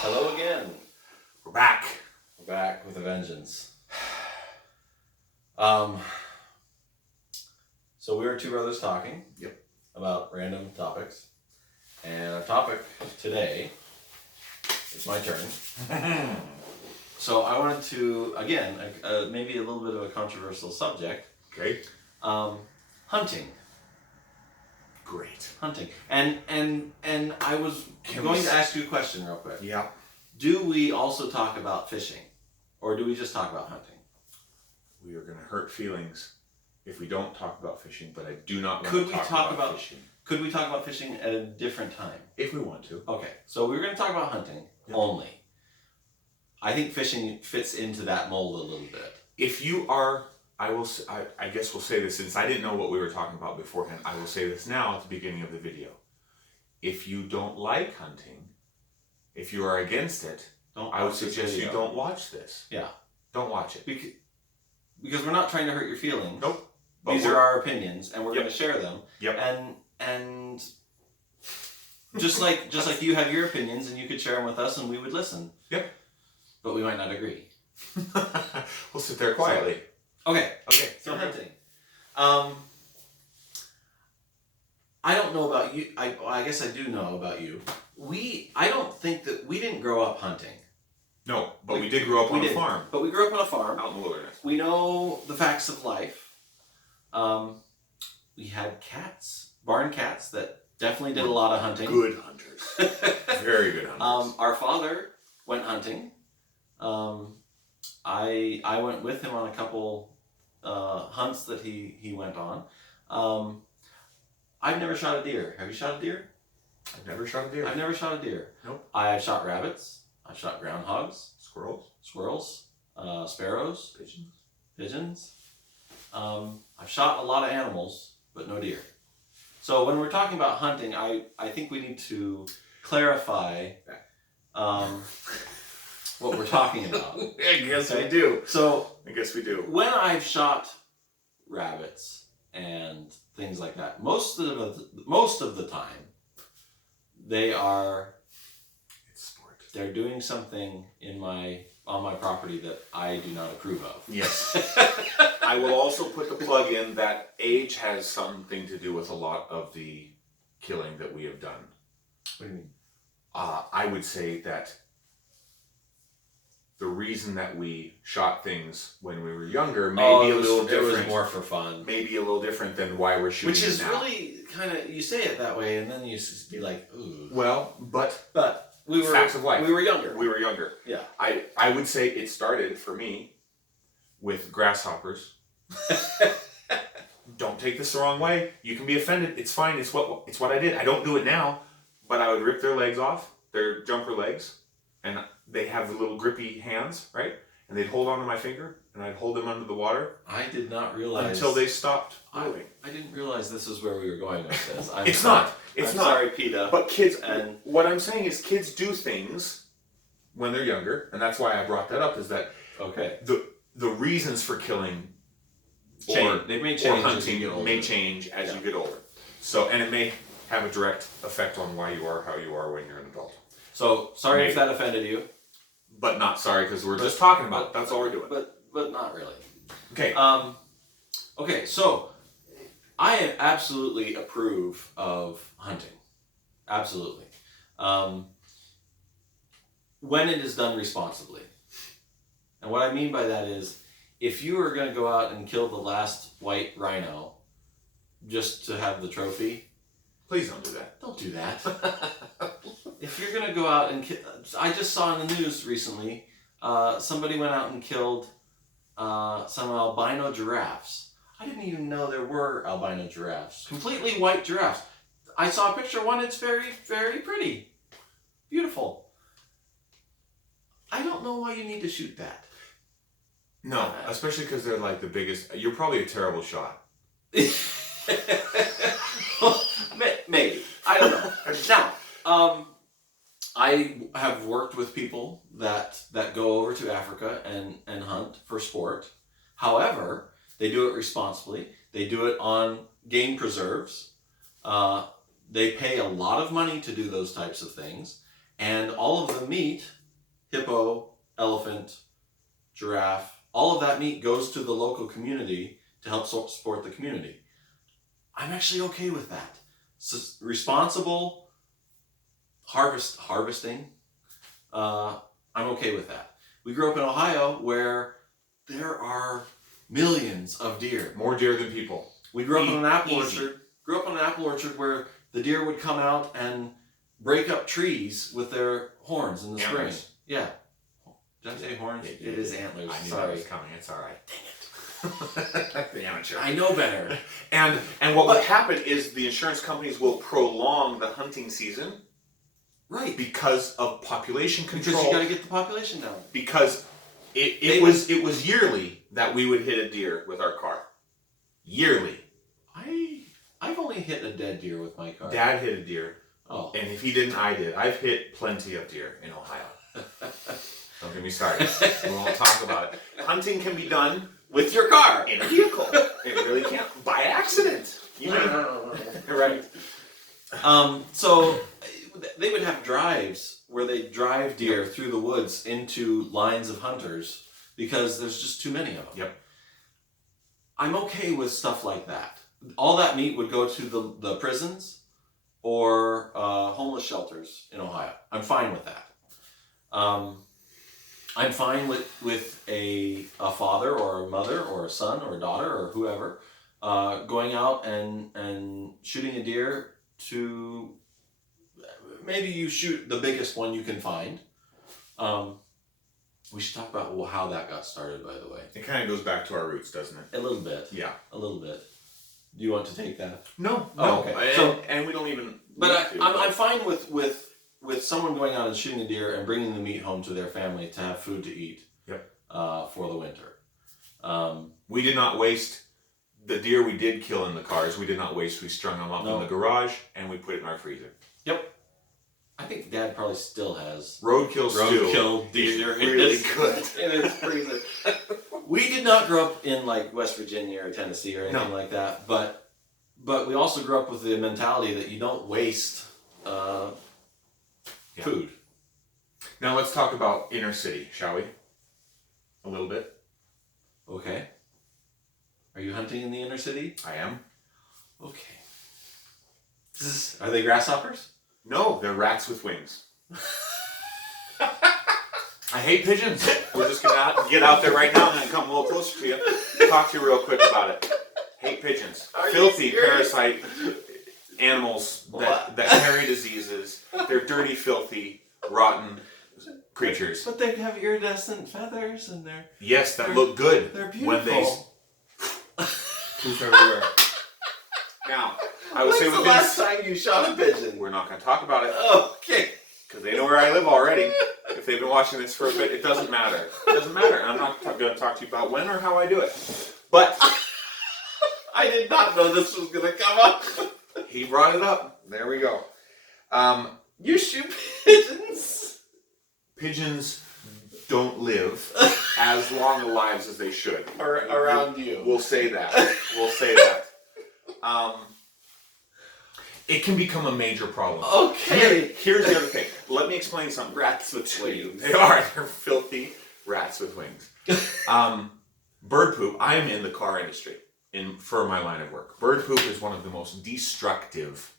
Hello again. We're back. We're back with a vengeance. So we were two brothers talking. Yep. About random topics. And our topic today, it's my turn. So I wanted to, again, maybe a little bit of a controversial subject. Okay. Hunting. Great. Hunting. And I was going to ask you a question real quick. Yeah. Do we also talk about fishing? Or do we just talk about hunting? We are going to hurt feelings if we don't talk about fishing, but I do not want Could to we talk about fishing. Could we talk about fishing at a different time? If we want to. Okay, so we're going to talk about hunting only. I think fishing fits into that mold a little bit. If you are, I guess we'll say this, since I didn't know what we were talking about beforehand, I will say this now at the beginning of the video. If you don't like hunting, if you are against it, I would suggest you don't watch this. Yeah. Don't watch it. Because we're not trying to hurt your feelings. Nope. But these are our opinions, and we're going to share them. Yep. And just like you have your opinions, and you could share them with us, and we would listen. Yep. But we might not agree. We'll sit there quietly. Okay. So hunting. I don't know about you. I guess I do know about you. I don't think that we didn't grow up hunting. No, but we did grow up on a farm. But we grew up on a farm. Out in the wilderness. We know the facts of life. We had cats, barn cats, that definitely did a lot of hunting. Good hunters. Very good hunters. Our father went hunting. I went with him on a couple hunts that he went on. I've never shot a deer. Have you shot a deer? I've never shot a deer. I've never shot a deer. Nope. I've shot rabbits. I've shot groundhogs. Squirrels. Sparrows. Pigeons. I've shot a lot of animals, but no deer. So when we're talking about hunting, I think we need to clarify what we're talking about. I guess we do. So I guess we do. when I've shot rabbits and things like that, most of the time, they are. It's sport. They're doing something on my property that I do not approve of. Yes. I will also put the plug in that age has something to do with a lot of the killing that we have done. What do you mean? I would say that the reason that we shot things when we were younger may be a little different. It was more for fun. Maybe a little different than why we're shooting. Which is now. really kind of, you say it that way, and then you be like, ooh. Well, but we were facts of life. We were younger. We were younger. Yeah. I would say it started for me with grasshoppers. Don't take this the wrong way. You can be offended. It's fine. It's what I did. I don't do it now, but I would rip their legs off, their jumper legs, and they have the little grippy hands, right? And they'd hold onto my finger, and I'd hold them under the water. I did not realize until they stopped moving. I didn't realize this is where we were going with this. It's not. It's not. Sorry, PETA. But kids, and what I'm saying is, kids do things when they're younger, and that's why I brought that up. Is that the reasons for killing or hunting may change as you get older. So, and it may have a direct effect on why you are how you are when you're an adult. So sorry if that offended you, but not sorry because we're just talking about it. That's all we're doing. But not really. Okay. Okay. So I absolutely approve of hunting. Absolutely. When it is done responsibly. And what I mean by that is, if you are going to go out and kill the last white rhino just to have the trophy, please don't do that. Don't do that. If you're going to go out and I just saw in the news recently, somebody went out and killed some albino giraffes. I didn't even know there were albino giraffes. Completely white giraffes. I saw a picture of one. It's very, very pretty. Beautiful. I don't know why you need to shoot that. No, especially because they're like the biggest. You're probably a terrible shot. Maybe. I don't know. Now, I have worked with people that go over to Africa and hunt for sport. However, they do it responsibly. They do it on game preserves. They pay a lot of money to do those types of things. And all of the meat, hippo, elephant, giraffe, all of that meat goes to the local community to help support the community. I'm actually okay with that. So responsible harvesting, I'm okay with that. We grew up in Ohio where there are millions of deer. More deer than people. We grew up in an apple orchard. Grew up in an apple orchard where the deer would come out and break up trees with their horns in the spring. Yeah. Did I say horns? It is antlers. I knew Sorry. that was coming. It's all right. Dang it. The amateur. I know better. And what would happen is the insurance companies will prolong the hunting season. Right. Because of population control. Because you got to get the population down. Because it was yearly that we would hit a deer with our car. Yearly. I've only hit a dead deer with my car. Dad hit a deer. Oh. And if he didn't, I did. I've hit plenty of deer in Ohio. Don't get me started. We won't talk about it. Hunting can be done with your car in a vehicle. It really can't. By accident. You know. Right. So they would have drives where they drive deer through the woods into lines of hunters because there's just too many of them. Yep. I'm okay with stuff like that. All that meat would go to the prisons or homeless shelters in Ohio. I'm fine with that. I'm fine with a father or a mother or a son or a daughter or whoever going out and shooting a deer to maybe you shoot the biggest one you can find. We should talk about how that got started, by the way. It kind of goes back to our roots, doesn't it? A little bit. Yeah. A little bit. Do you want to take that? No. Oh, okay. And we don't even. But I'm fine with someone going out and shooting a deer and bringing the meat home to their family to have food to eat. Yep. For the winter. We did not waste the deer we did kill in the cars. We did not waste. We strung them up in the garage and we put it in our freezer. Yep. I think Dad probably still has roadkill deer really good in his freezer. We did not grow up in like West Virginia or Tennessee or anything like that, but we also grew up with the mentality that you don't waste food. Now let's talk about inner city, shall we? A little bit. Okay. Are you hunting in the inner city? I am. Okay. Are they grasshoppers? No, they're rats with wings. I hate pigeons. We're just gonna get out there right now and then come a little closer to you. Talk to you real quick about it. Hate pigeons. Filthy parasite animals that carry diseases. They're dirty, filthy, rotten creatures. But they have iridescent feathers and that look good. They're beautiful. When they poof everywhere. Now, I would say when's the last time you shot a pigeon? We're not going to talk about it. Okay. Because they know where I live already. If they've been watching this for a bit, it doesn't matter. It doesn't matter. I'm not going to talk to you about when or how I do it. But I did not know this was going to come up. He brought it up. There we go. You shoot pigeons? Pigeons don't live as long lives as they should. Around you. We'll say that. We'll say that. It can become a major problem. Okay. Here's the other thing. Let me explain something. Rats with wings. They are. They're filthy rats with wings. Bird poop. I am in the car industry for my line of work. Bird poop is one of the most destructive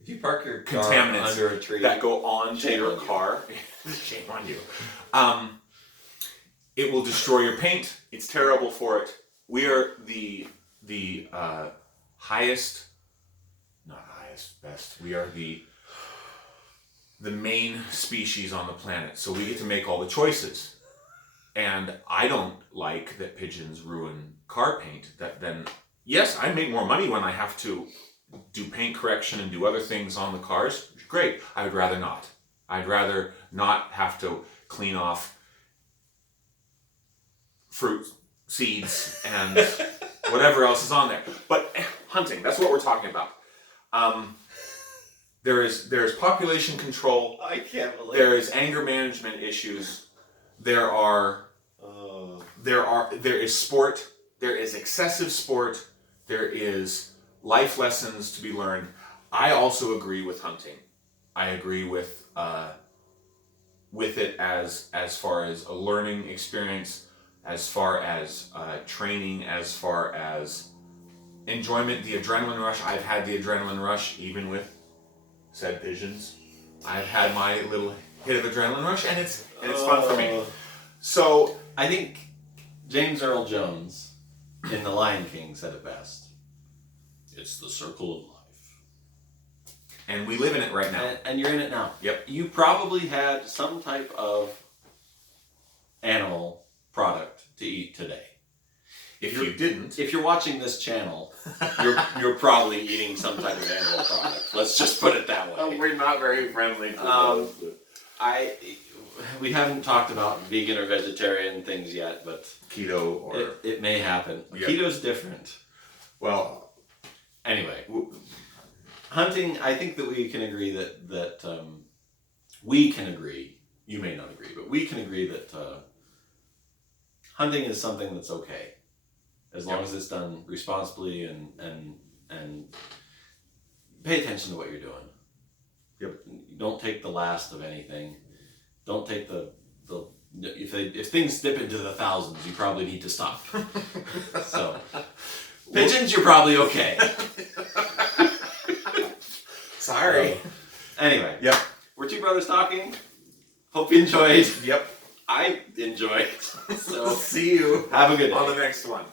if you park your car contaminants under a tree that go onto your car. Shame on you. It will destroy your paint. It's terrible for it. We are the highest, not highest, best. We are the main species on the planet, so we get to make all the choices. And I don't like that pigeons ruin car paint. That then, yes, I make more money when I have to do paint correction and do other things on the cars. Great. I would rather not. I'd rather not have to clean off fruit, seeds, and whatever else is on there. But hunting, that's what we're talking about. There is population control. I can't believe there is anger management issues. There is sport. There is excessive sport. There is life lessons to be learned. I also agree with hunting. agree with it as far as a learning experience, as far as training, as far as enjoyment, the adrenaline rush. I've had the adrenaline rush even with said pigeons. I've had my little hit of adrenaline rush, and it's fun for me. So I think James Earl Jones in The Lion King said it best. It's the circle of life. And we live in it right now. And you're in it now. Yep. You probably had some type of animal product to eat today. If you didn't, if you're watching this channel, you're probably eating some type of animal product. Let's just put it that way. we're not very friendly. We haven't talked about vegan or vegetarian things yet, but keto or it may happen. Yep. Keto's different. Well, anyway, hunting. I think that we can agree that we can agree. You may not agree, but we can agree that hunting is something that's okay, as long as it's done responsibly and pay attention to what you're doing. Yep. Don't take the last of anything. Don't take the if things dip into the thousands, you probably need to stop. So pigeons, you're probably okay. Sorry. Anyway. Yep. We're two brothers talking. Hope you enjoyed. Yep. I enjoyed. So see you have a good day on the next one.